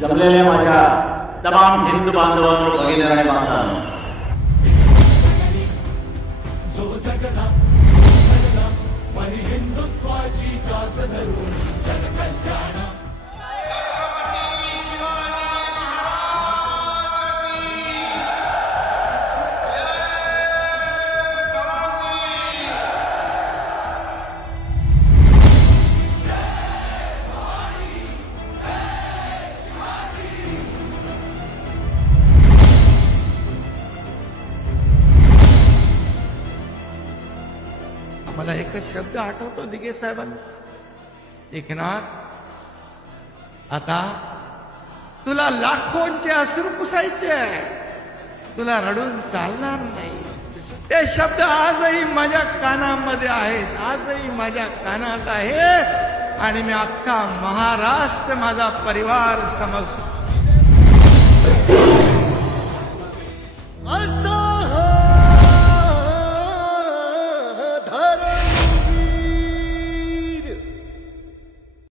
जमलेल्या माझ्या तमाम हिंदू बांधवांनो, भगिनी आणि मातांनो, जो जगला हिंदुत्वाची कास धरून जनकल्याण मला एकच शब्द आठवतो दिघे साहेबांना, एकनाथ आता तुला लाखोंचे अश्रू पुसायचे आहे, तुला रडून चालणार नाही. ते शब्द आजही माझ्या कानामध्ये आहेत, आजही माझ्या कानात आहेत आणि मी अख्खा महाराष्ट्र माझा परिवार समजतो.